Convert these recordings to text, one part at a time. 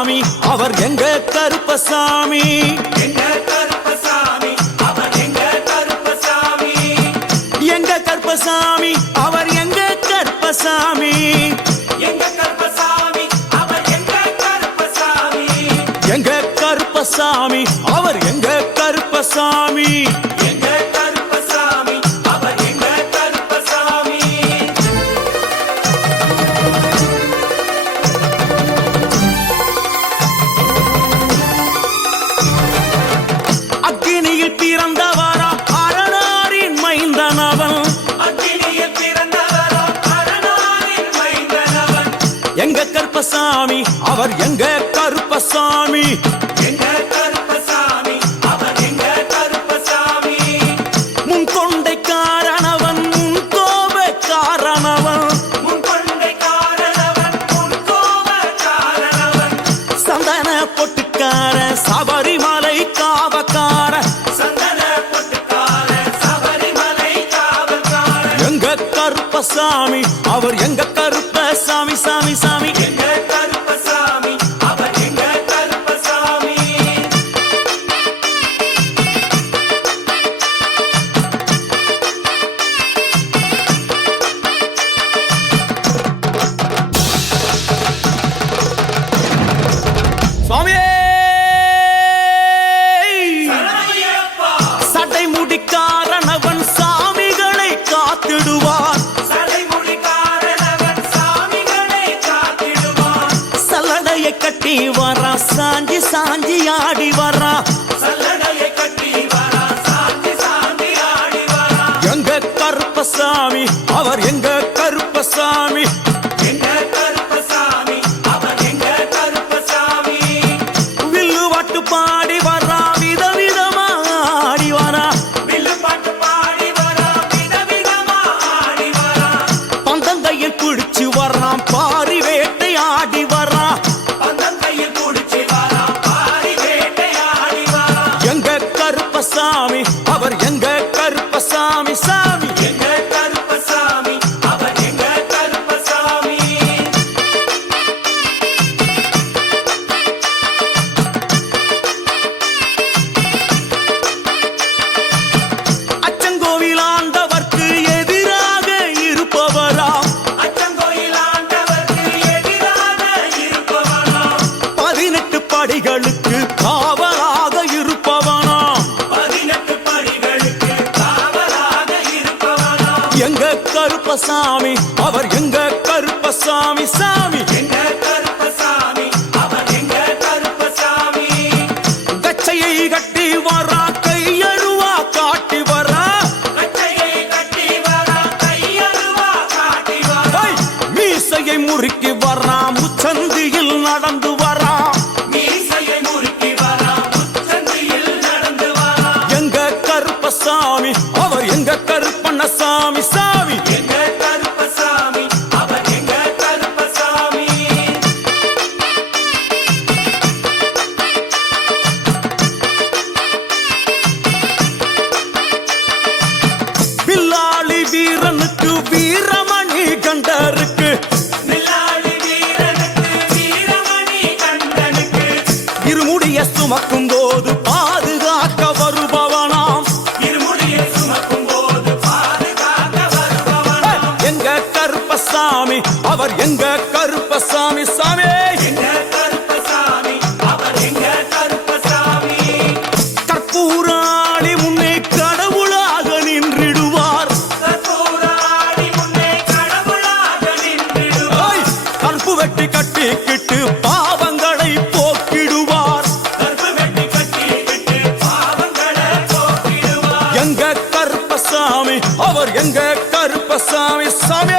கருப்பசாமி அவர் எங்க கருப்பசாமி எங்க கருப்பசாமி அவர் எங்க கருப்பசாமி எங்க கருப்பசாமி அவர் எங்க கருப்பசாமி எங்க கருப்பசாமி அவர் எங்க கருப்பசாமி எங்க கருப்பசாமி அவர் எங்க கருப்பசாமி எங்க கருப்பசாமி அவர் எங்க கருப்பசாமி அக்கினியில் பிறந்தவரா அரணாரின் மைந்தனவன் அக்கினியில் பிறந்தவரோ அரணாரின் மைந்தனவன் எங்க கருப்பசாமி அவர் எங்க கருப்பசாமி எங்க கருப்பசாமி அவர் எங்க கருப்பசாமி முன் கொண்டை காரணவன் முன் கோப காரணவன் முன் கொண்டை காரணவன் முன் கோப காரணவன் சந்தன பொட்டுக்கார சபரிமலை காவக்கார சந்தன பொட்டுக்கார சபரிமலை காவல்கார எங்க கருப்பசாமி அவர் எங்க கருப்பசாமி சாமி சாமி எங்க கருப்பசாமி அவர் எங்க கருப்பசாமி சுவாமியே சரணமையப்பா சட்டை முடிக்காரணவன் சாமிகளை காத்திடுவான் சடைமுடி காரணவன் சாமிகளை காத்திடுவான் சல்லடையை கட்டி வரா சாஞ்சி சாஞ்சி ஆடி வரா சல்லடையை கட்டி வரா சாந்தி சாந்தி ஆடி வரா எங்க கருப்பசாமி அவர் எங்க கருப்பசாமி எங்க கருப்பசாமி அவர் எங்க கருப்பசாமி வில்லு வாட்டு பாடி வரா விதவிதமா ஆடி வரா வில்லு பாட்டு பாடி வரா விதவிதமா ஆடி வரா பந்தங்கையில் பிடிச்சு வர்றான் பாரி வேட்டை ஆடி வரா பந்தங்கையில் குடிச்சு வரா பாரி வேட்டையாடி வரா எங்க கருப்பசாமி அவர் எங்க கருப்பசாமி சாமி எங்க கருப்பசாமி அவர் எங்க கருப்பசாமி அச்சங்கோவில் ஆண்டவர்க்கு எதிராக இருப்பவராம் அச்சங்கோயில் ஆண்டவர்க்கு எதிராக இருப்பவனாம் 18 படிகளுக்கு காவலாக இருப்பவனாம் 18 படிகளுக்கு காவலாக இருப்பவனாம் எங்க கருப்பசாமி அவர் எங்க கருப்பசாமி சாமி எங்க கருப்பசாமி அவர் எங்க கருப்பசாமி கச்சையை கட்டி வரா கையழுவா காட்டி வரா கச்சையை கட்டி வரா கையருவா காட்டி வரா ஐ, மீசையை முறுக்கி வரா முச்சந்தியில் நடந்து வரா மீசையை முறுக்கி வரா முச்சந்தியில் நடந்து வரா எங்க கருப்பசாமி அவர் எங்க கருப்பண்ணசாமி சாமி எங்க கருப்பசாமி அவர் எங்க கருப்பசாமி பில்லாளி வீரனுக்கு வீரமணி கண்டருக்கு நிலாளி வீரனுக்கு வீரமணி கண்டனுக்கு இருமுடிய சுமக்கும் போது பாதுகாக்க வருபவனாம் இருமுடியை சுமக்கும் போது பாதுகாக்க வருபவனாம் எங்க கருப்பசாமி அவர் எங்க கருப்பசாமி சாமி எங்க கருப்பசாமி அவர் எங்க கருப்பசாமி கற்பூராளி முன்னே கடவுளாக நின்றிடுவார் கற்பூராடி முன்னே கடவுளாக நின்றிடுவார் ஐ, கற்பு வெட்டி கட்டிக்கிட்டு பாவங்களை போக்கிடுவார் கற்பு வெட்டி கட்டிக்கிட்டு பாவங்களை போக்கிடுவார் எங்க கருப்பசாமி அவர் எங்க கருப்பசாமி சாமி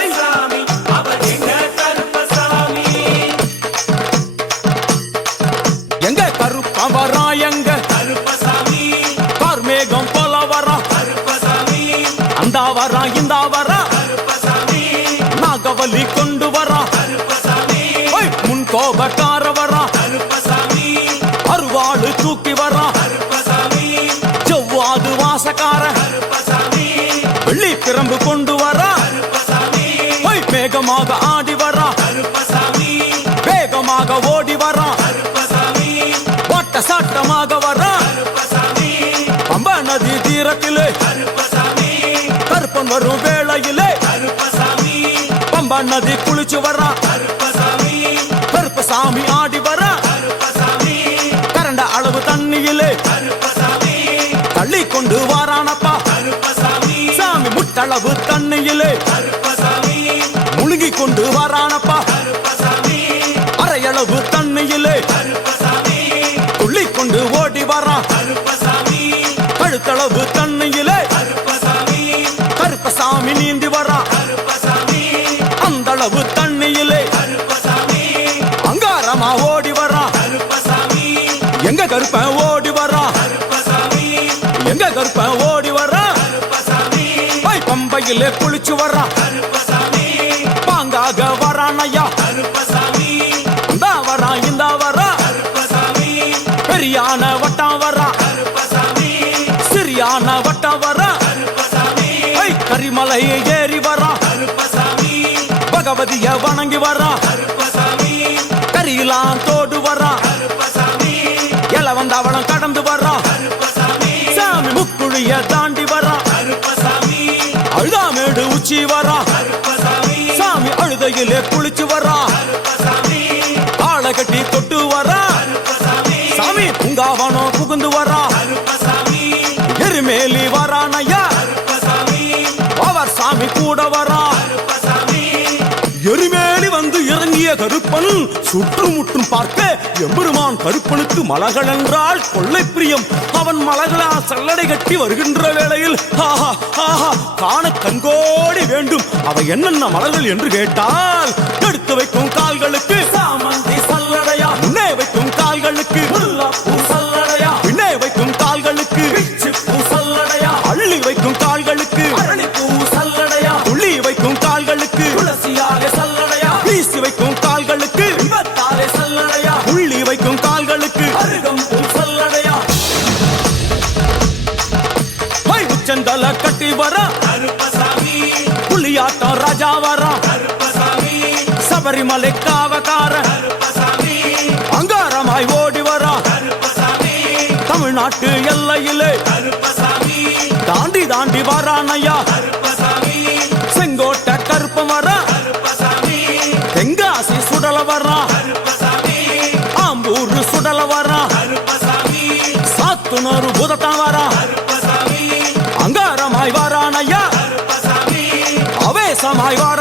கருப்பசாமி அவர் எங்க கருப்பசாமி எங்க கருப்பவரா எங்க கருப்பசாமி கார்மேகம் போல வரா கருப்பசாமி அந்த வரா இந்த வரா கருப்பசாமி நாகவலி கொண்டு வரா கருப்பசாமி ஐ, முன் கோபக்கார வரா கருப்பசாமி அருவாளு தூக்கி வரா கருப்பசாமி செவ்வாது வாசக்கார கருப்பசாமி வெள்ளி பிரம்பு கொண்டு வரா கருப்பசாமி மேகமாக ஆடி வரா கருப்பசாமி வேகமாக தீரத்திலே கருப்பசாமி கருப்பன் வரும் வேளையிலே கருப்பசாமி பம்பா நதி குளிச்சு வர்றா கருப்பசாமி கருப்பசாமி ஆடி வர்றா கருப்பசாமி கரண்ட அளவு தண்ணியிலே கருப்பசாமி தள்ளி கொண்டு வாரானப்பா கருப்பசாமி சாமி முட்டளவு தண்ணியிலே கருப்பசாமி முழுகி கொண்டு வாரானப்பா கருப்பசாமி அரையளவு தண்ணியிலே கருப்பசாமி துள்ளி கொண்டு ஓடி வர்றான் கருப்பசாமி கழுத்தளவு தண்ணியிலே கருப்பசாமி கருப்பசாமி நீந்தி வர்றா கருப்பசாமி அந்த அளவு தண்ணியிலே கருப்பசாமி அங்காரமா ஓடி வர்றா கருப்பசாமி எங்க கருப்பன் ஓடி வர்றா கருப்பசாமி எங்க கருப்பன் ஓடி வர்றா கருப்பசாமி பம்பையிலே குளிச்சு வர்றா கருப்பசாமி பாங்காக வரான் ஐயா கருப்பசாமி இந்தா வரா இந்தா வரா கருப்பசாமி பெரியான வட்டம் வரா கருப்பசாமி சிறியான வட்டம் வரா கருப்பசாமி கரிமலையை ஏறி வரா கருப்பசாமி பகவதிய வணங்கி வரா கருப்பசாமி கரியெல்லாம் தோடு வரா கருப்பசாமி இளவந்தவளம் கடந்து வரா கருப்பசாமி சாமி முக்குழிய தாண்டி வரா கருப்பசாமி அழுதாமேடு உச்சி வரா கருப்பசாமி சாமி அழுதையிலே குளிச்சு வரா கருப்பசாமி ஆளை கட்டி தொட்டு வரா கருப்பசாமி சாமி பூங்காவனம் புகுந்து வரா கருப்பசாமி எருமேலி வரானையா கருப்பசாமி அவர் சாமி கூட வரா கருப்பசாமி எருமேலி வந்து இறங்கிய கருப்பன் சுற்றுமுற்றும் பார்க்க எம்பெருமான் கருப்பனுக்கு மலகள் என்றால் கொள்ளை பிரியம். அவன் மலகளா சல்லடை கட்டி வருகின்ற வேளையில் ஆஹா ஆஹா காண கண்கோடி வேண்டும். அவை என்னென்ன மலர்கள் என்று கேட்டால் எடுத்து வைக்கும் கால்களுக்கு சாமந்தி சல்லடையா, முன்னே வைக்கும் கால்களுக்கு முல்லைப்பூ சல்லடையா, பின்னே வைக்கும் கால்களுக்கு பிச்சிப்பூ சல்லடையா, அள்ளி வைக்கும் கால்களுக்கு அரளிப்பூ சல்லடையா, துள்ளி வைக்கும் கால்களுக்கு துளசியாலே சல்லடையா, வீசி வைக்கும் கால்களுக்கு விபத்தாலே சல்லடையா, உள்ளி வைக்கும் கால்களுக்கு அருகம்பூ சல்லடையா. உச்சந்தல கட்டி வர கருப்பசாமி புலியாட்டம் ராஜா வர கருப்பசாமி சபரிமலை காவக்கார கருப்பசாமி அங்காரமாய் ஓடி வர கருப்பசாமி தமிழ்நாட்டு எல்லையிலே கருப்பசாமி தாண்டி தாண்டி வரானையா. கருப்பசாமி செங்கோட்டை கருப்பம் வர கருப்பசாமி தெங்காசி சுடல வர கருப்பசாமி ஆம்பூர் சுடல வர கருப்பசாமி சாத்துனூர் புதத்தான் வர கருப்பசாமி அங்காரமாய் வரானையா. கருப்பசாமி அவேசமாய் வர